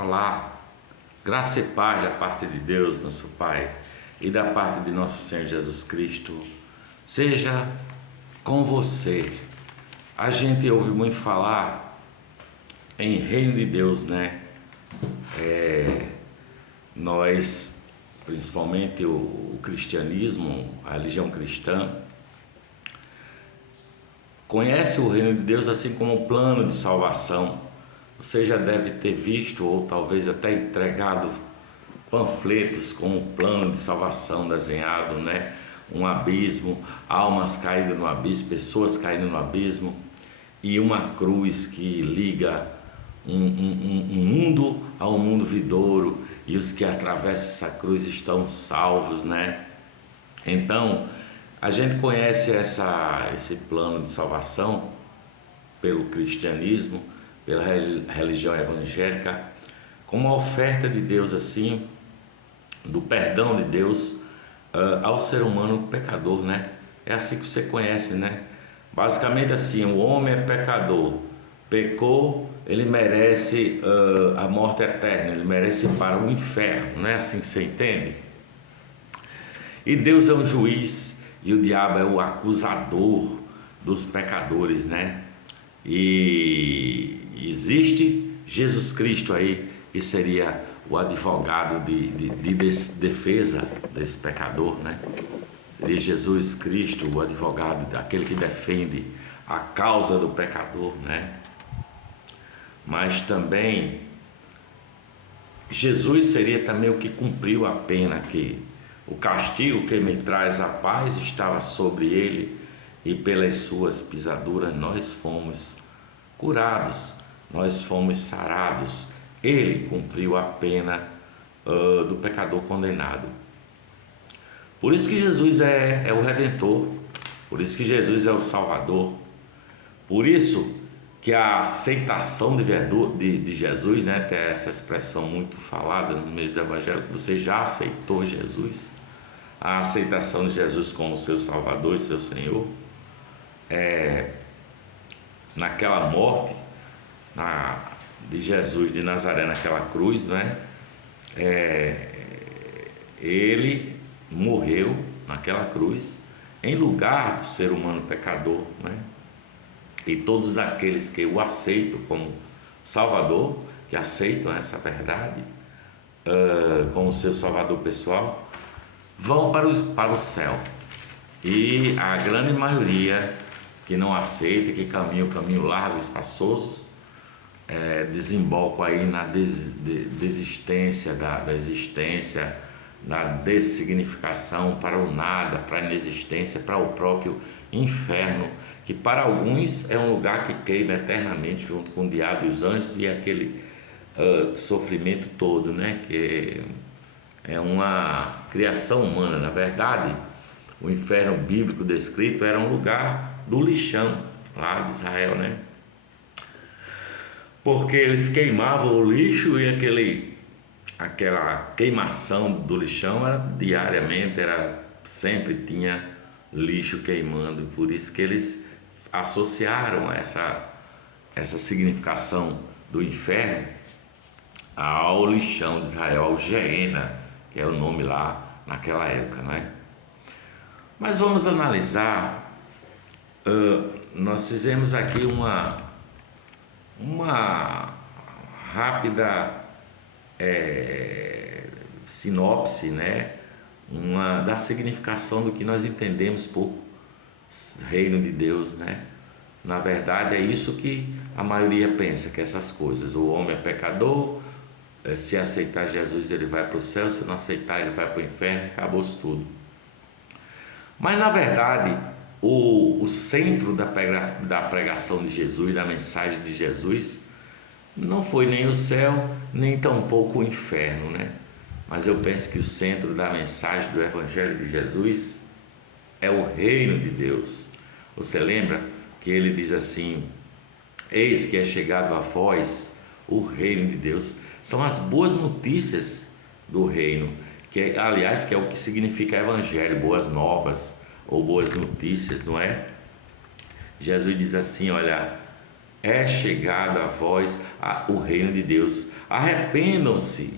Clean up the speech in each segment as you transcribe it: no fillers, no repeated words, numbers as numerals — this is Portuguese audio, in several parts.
Olá, graça e paz da parte de Deus, nosso Pai, e da parte de nosso Senhor Jesus Cristo, seja com você. A gente ouve muito falar em reino de Deus, né? Nós, principalmente o cristianismo, a religião cristã, conhece o reino de Deus assim como um plano de salvação. Você já deve ter visto ou talvez até entregado panfletos com o plano de salvação desenhado, né? Um abismo, almas caindo no abismo, pessoas caindo no abismo e uma cruz que liga um mundo ao mundo vindouro, e os que atravessam essa cruz estão salvos, né? Então, a gente conhece esse plano de salvação pelo cristianismo, pela religião evangélica, como uma oferta de Deus assim, do perdão de Deus ao ser humano pecador, né? É assim que você conhece, né? Basicamente assim, o homem é pecador, pecou, ele merece a morte eterna, ele merece ir para o inferno, não é assim que você entende? E Deus é um juiz e o diabo é o acusador dos pecadores, né? E existe Jesus Cristo aí, que seria o advogado de defesa desse pecador, né? Seria Jesus Cristo, o advogado, aquele que defende a causa do pecador, né? Mas também Jesus seria também o que cumpriu a pena, que o castigo que me traz a paz estava sobre ele, e pelas suas pisaduras nós fomos curados, nós fomos sarados. Ele cumpriu a pena do pecador condenado. Por isso que Jesus é o Redentor, por isso que Jesus é o Salvador, por isso que a aceitação de Jesus, né, tem essa expressão muito falada no meio do Evangelho, você já aceitou Jesus, a aceitação de Jesus como seu Salvador e seu Senhor, naquela morte de Jesus de Nazaré naquela cruz, né? Ele morreu naquela cruz em lugar do ser humano pecador, né? E todos aqueles que o aceitam como Salvador, que aceitam essa verdade como seu Salvador pessoal, vão para o céu. E a grande maioria que não aceita, que caminha o caminho largo e espaçoso, desemboca aí na desistência da existência, na dessignificação, para o nada, para a inexistência, para o próprio inferno, que para alguns é um lugar que queima eternamente junto com o diabo e os anjos, e aquele sofrimento todo, né? Que é uma criação humana. Na verdade, o inferno bíblico descrito era um lugar do lixão lá de Israel, né? Porque eles queimavam o lixo, e aquela queimação do lixão era diariamente, sempre tinha lixo queimando. Por isso que eles associaram essa significação do inferno ao lixão de Israel, ao Geena, que é o nome lá naquela época, né? Mas vamos analisar. Nós fizemos aqui uma rápida sinopse, né? Da significação do que nós entendemos por reino de Deus, né? Na verdade é isso que a maioria pensa, que essas coisas: o homem é pecador, se aceitar Jesus ele vai para o céu, se não aceitar ele vai para o inferno, acabou-se tudo. Mas na verdade o centro da pregação de Jesus, da mensagem de Jesus, não foi nem o céu, nem tampouco o inferno, né? Mas eu penso que o centro da mensagem do Evangelho de Jesus é o reino de Deus. Você lembra que ele diz assim: eis que é chegado a vós o reino de Deus. São as boas notícias do reino, aliás, que é o que significa Evangelho, boas novas ou boas notícias, não é? Jesus diz assim: olha, é chegado a vós o reino de Deus. Arrependam-se,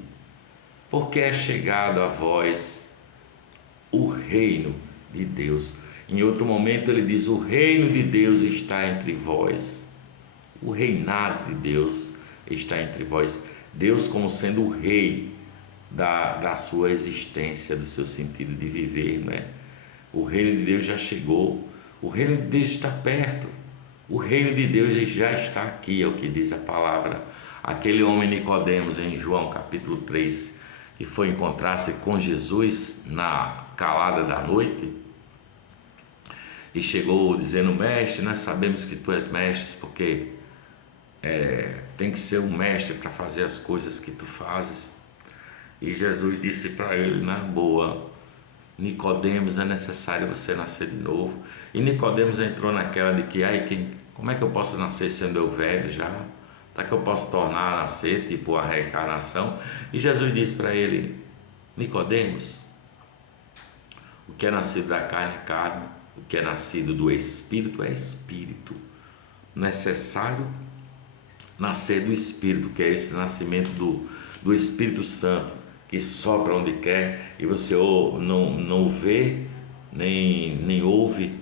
porque é chegado a vós o reino de Deus. Em outro momento ele diz: o reino de Deus está entre vós. O reinado de Deus está entre vós. Deus como sendo o rei da sua existência, do seu sentido de viver, não é? O reino de Deus já chegou. O reino de Deus está perto. O reino de Deus já está aqui, é o que diz a palavra. Aquele homem Nicodemos, em João capítulo 3, que foi encontrar-se com Jesus na calada da noite, e chegou dizendo: mestre, nós sabemos que tu és mestre, porque tem que ser um mestre para fazer as coisas que tu fazes. E Jesus disse para ele, na boa: Nicodemos, é necessário você nascer de novo. E Nicodemos entrou naquela de que: como é que eu posso nascer sendo eu velho já? Tá, que eu posso tornar a nascer, tipo a reencarnação? E Jesus disse para ele: Nicodemos, o que é nascido da carne é carne, o que é nascido do Espírito é Espírito. Necessário nascer do Espírito, que é esse nascimento do Espírito Santo, que sopra onde quer, e você não vê, nem ouve,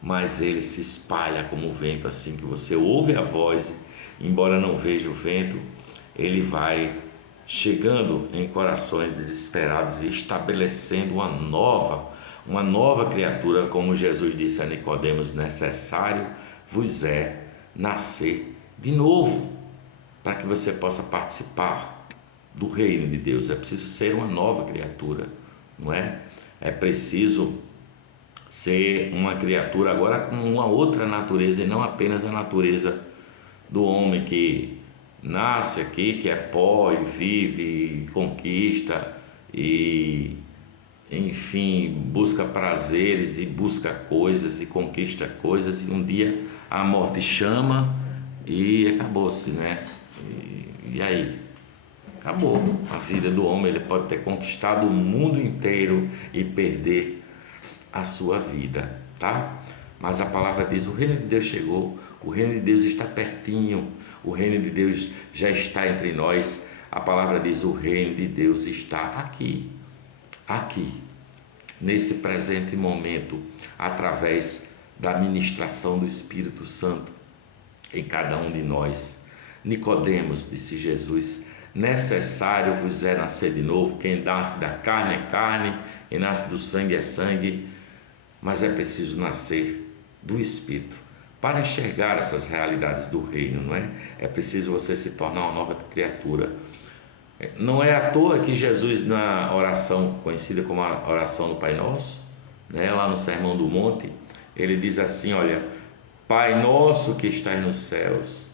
mas ele se espalha como o vento. Assim que você ouve a voz, embora não veja o vento, ele vai chegando em corações desesperados e estabelecendo uma nova criatura, como Jesus disse a Nicodemos: necessário vos é nascer de novo, para que você possa participar do reino de Deus. É preciso ser uma nova criatura, não é? É preciso ser uma criatura agora com uma outra natureza, e não apenas a natureza do homem que nasce aqui, que é pó e vive e conquista e, enfim, busca prazeres e busca coisas e conquista coisas, e um dia a morte chama e acabou-se, né? E aí? Acabou a vida do homem. Ele pode ter conquistado o mundo inteiro e perder a sua vida, tá? Mas a palavra diz: o reino de Deus chegou, o reino de Deus está pertinho, o reino de Deus já está entre nós. A palavra diz: o reino de Deus está aqui, nesse presente momento, através da ministração do Espírito Santo em cada um de nós. Nicodemos, disse Jesus: necessário vos é nascer de novo. Quem nasce da carne é carne, quem nasce do sangue é sangue, mas é preciso nascer do Espírito para enxergar essas realidades do reino, não é? É preciso você se tornar uma nova criatura. Não é à toa que Jesus, na oração conhecida como a oração do Pai Nosso, né, lá no Sermão do Monte, ele diz assim: olha, Pai nosso que estás nos céus,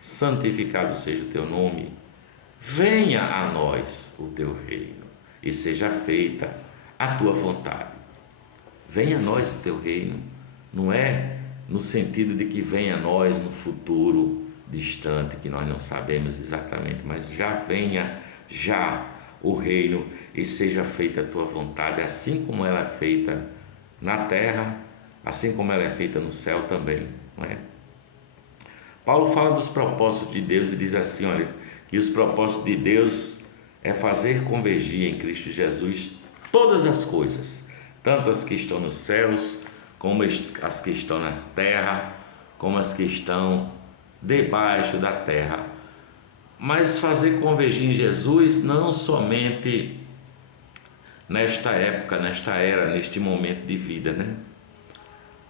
santificado seja o teu nome, venha a nós o teu reino e seja feita a tua vontade. Venha a nós o teu reino, não é no sentido de que venha a nós no futuro distante, que nós não sabemos exatamente, mas já venha já o reino e seja feita a tua vontade, assim como ela é feita na terra, assim como ela é feita no céu também, não é? Paulo fala dos propósitos de Deus e diz assim, olha, que os propósitos de Deus é fazer convergir em Cristo Jesus todas as coisas, tanto as que estão nos céus, como as que estão na terra, como as que estão debaixo da terra. Mas fazer convergir em Jesus não somente nesta época, nesta era, neste momento de vida, né?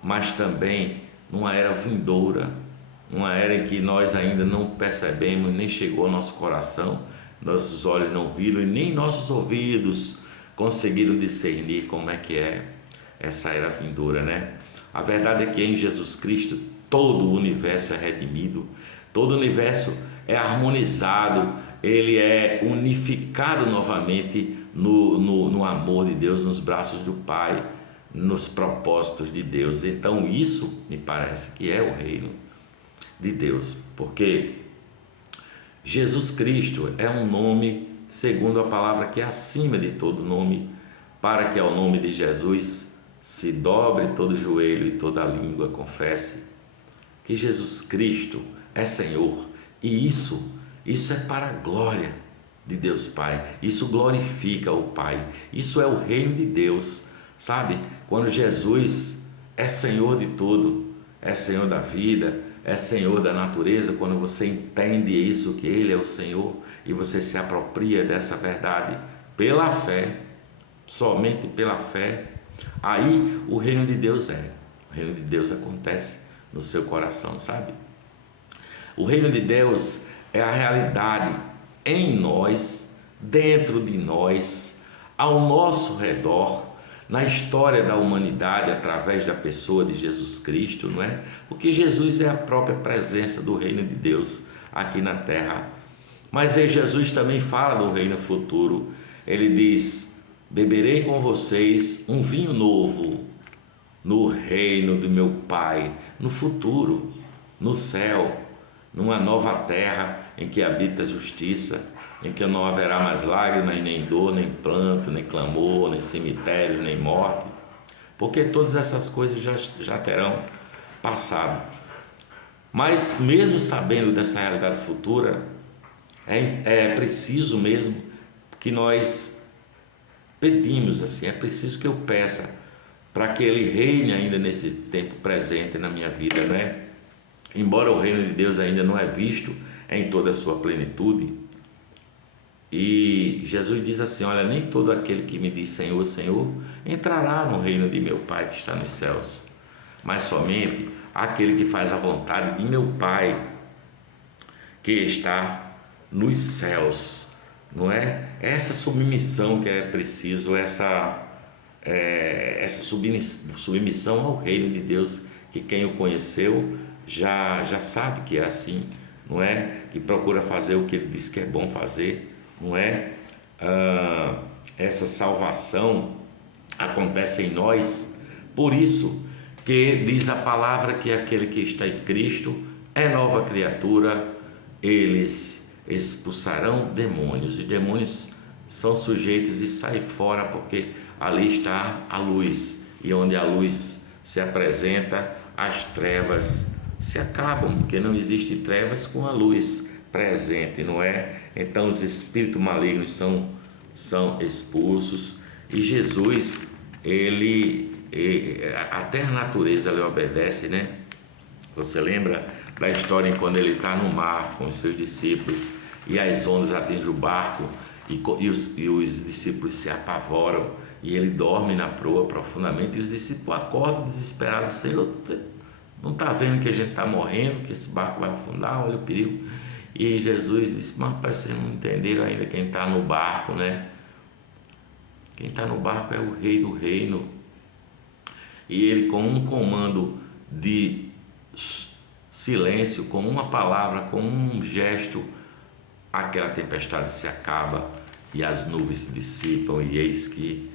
Mas também numa era vindoura, uma era em que nós ainda não percebemos, nem chegou ao nosso coração, nossos olhos não viram e nem nossos ouvidos conseguiram discernir como é que é essa era vindoura, né? A verdade é que em Jesus Cristo todo o universo é redimido, todo o universo é harmonizado, ele é unificado novamente no amor de Deus, nos braços do Pai, nos propósitos de Deus. Então isso me parece que é o reino de Deus, porque Jesus Cristo é um nome, segundo a palavra, que é acima de todo nome, para que ao nome de Jesus se dobre todo joelho e toda língua confesse que Jesus Cristo é Senhor. E isso é para a glória de Deus Pai. Isso glorifica o Pai. Isso é o reino de Deus, sabe? Quando Jesus é Senhor de tudo, é Senhor da vida, é Senhor da natureza, quando você entende isso, que Ele é o Senhor, e você se apropria dessa verdade pela fé, somente pela fé, aí o reino de Deus o reino de Deus acontece no seu coração, sabe? O reino de Deus é a realidade em nós, dentro de nós, ao nosso redor, na história da humanidade, através da pessoa de Jesus Cristo, não é? Porque Jesus é a própria presença do reino de Deus aqui na terra. Mas aí Jesus também fala do reino futuro. Ele diz: beberei com vocês um vinho novo no reino do meu Pai, no futuro, no céu, numa nova terra em que habita a justiça, em que não haverá mais lágrimas, nem dor, nem pranto, nem clamor, nem cemitério, nem morte, porque todas essas coisas já terão passado. Mas mesmo sabendo dessa realidade futura, é preciso mesmo que nós pedimos assim, é preciso que eu peça para que Ele reine ainda nesse tempo presente na minha vida, né? Embora o reino de Deus ainda não é visto em toda a sua plenitude, e Jesus diz assim: olha, nem todo aquele que me diz Senhor, Senhor, entrará no reino de meu Pai que está nos céus, mas somente aquele que faz a vontade de meu Pai que está nos céus, não é? Essa submissão que é preciso, essa submissão ao reino de Deus, que quem o conheceu já sabe que é assim, não é? Que procura fazer o que Ele diz que é bom fazer, não é? Essa salvação acontece em nós, por isso que diz a palavra que aquele que está em Cristo é nova criatura, eles expulsarão demônios, e demônios são sujeitos e saem fora, porque ali está a luz, e onde a luz se apresenta, as trevas se acabam, porque não existe trevas com a luz presente, não é? Então os espíritos malignos são expulsos, e Jesus, até a natureza lhe obedece, né? Você lembra da história em quando ele está no mar com os seus discípulos e as ondas atingem o barco e os discípulos se apavoram e ele dorme na proa profundamente, e os discípulos acordam desesperados: Senhor, você não está vendo que a gente está morrendo, que esse barco vai afundar, olha o perigo. E Jesus disse: mas rapaz, vocês não entenderam ainda quem está no barco, né? Quem está no barco é o rei do reino, e ele, com um comando de silêncio, com uma palavra, com um gesto, aquela tempestade se acaba e as nuvens se dissipam, e eis que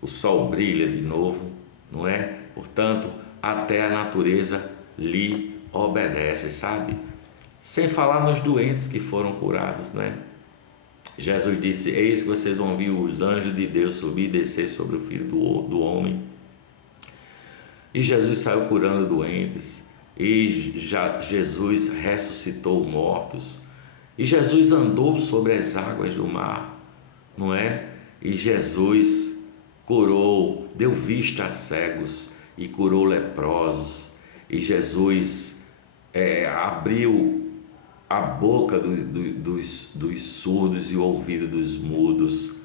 o sol brilha de novo, não é? Portanto, até a natureza lhe obedece, sabe? Sem falar nos doentes que foram curados, né? Jesus disse: eis que vocês vão ver os anjos de Deus subir e descer sobre o Filho do Homem. E Jesus saiu curando doentes, e Jesus ressuscitou mortos, e Jesus andou sobre as águas do mar, não é? E Jesus curou, deu vista a cegos e curou leprosos, e Jesus abriu a boca dos surdos e o ouvido dos mudos,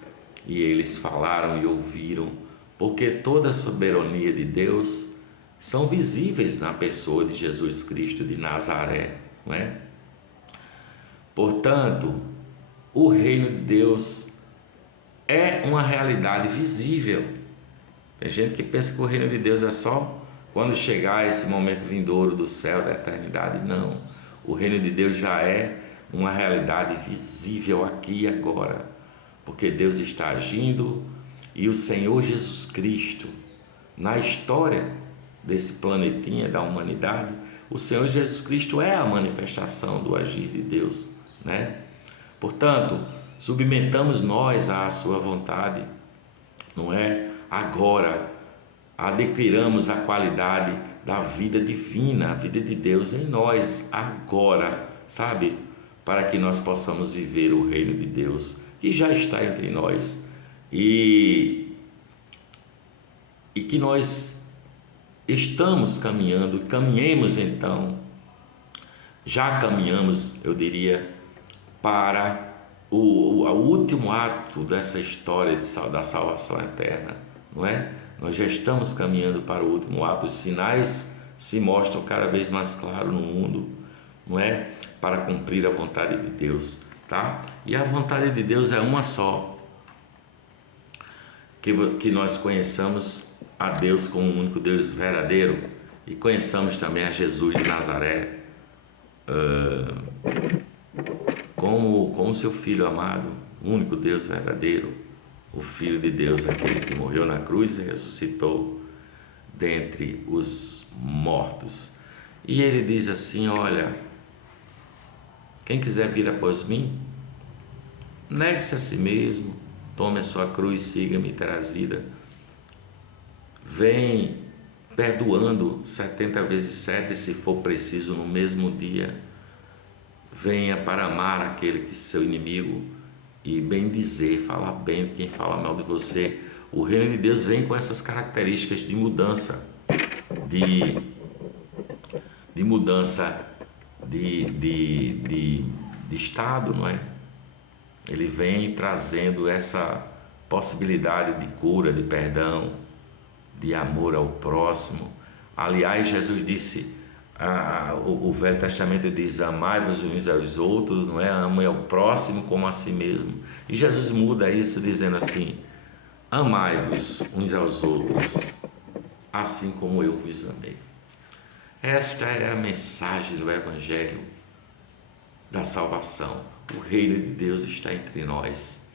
e eles falaram e ouviram, porque toda a soberania de Deus são visíveis na pessoa de Jesus Cristo de Nazaré, não é? Portanto, o reino de Deus é uma realidade visível. Tem gente que pensa que o reino de Deus é só quando chegar esse momento vindouro do céu, da eternidade. Não, o reino de Deus já é uma realidade visível aqui e agora, porque Deus está agindo, e o Senhor Jesus Cristo, na história desse planetinha da humanidade, o Senhor Jesus Cristo é a manifestação do agir de Deus, né? Portanto, submetamos nós à sua vontade, não é? Agora adquiramos a qualidade da vida divina, a vida de Deus em nós agora, sabe? Para que nós possamos viver o reino de Deus que já está entre nós e que nós estamos caminhando, caminhemos então, já caminhamos, eu diria, para o último ato dessa história da salvação eterna, não é? Nós já estamos caminhando para o último ato, os sinais se mostram cada vez mais claros no mundo, não é? Para cumprir a vontade de Deus, tá? E a vontade de Deus é uma só, que nós conheçamos a Deus como o único Deus verdadeiro e conheçamos também a Jesus de Nazaré como seu Filho amado, o único Deus verdadeiro, o Filho de Deus, aquele que morreu na cruz e ressuscitou dentre os mortos. E ele diz assim: olha, quem quiser vir após mim, negue-se a si mesmo, tome a sua cruz, siga-me e terás vida. Vem perdoando 70 vezes 7, se for preciso, no mesmo dia. Venha para amar aquele que é seu inimigo e bem dizer, falar bem de quem fala mal de você. O reino de Deus vem com essas características de mudança, de mudança de estado, não é? Ele vem trazendo essa possibilidade de cura, de perdão, de amor ao próximo. Aliás, Jesus disse, o Velho Testamento diz: amai-vos uns aos outros, não é? Amai ao próximo como a si mesmo. E Jesus muda isso dizendo assim: amai-vos uns aos outros, assim como eu vos amei. Esta é a mensagem do Evangelho da salvação. O reino de Deus está entre nós.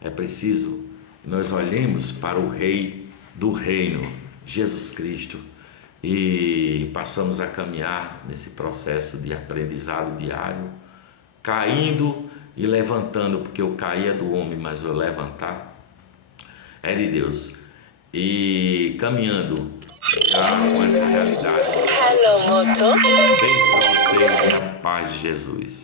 É preciso que nós olhemos para o Rei do reino, Jesus Cristo, e passamos a caminhar nesse processo de aprendizado diário, caindo e levantando, porque o cair é do homem, mas o levantar é de Deus, e caminhando já com essa realidade. Hello, Moto. Beijo para vocês, na paz de Jesus.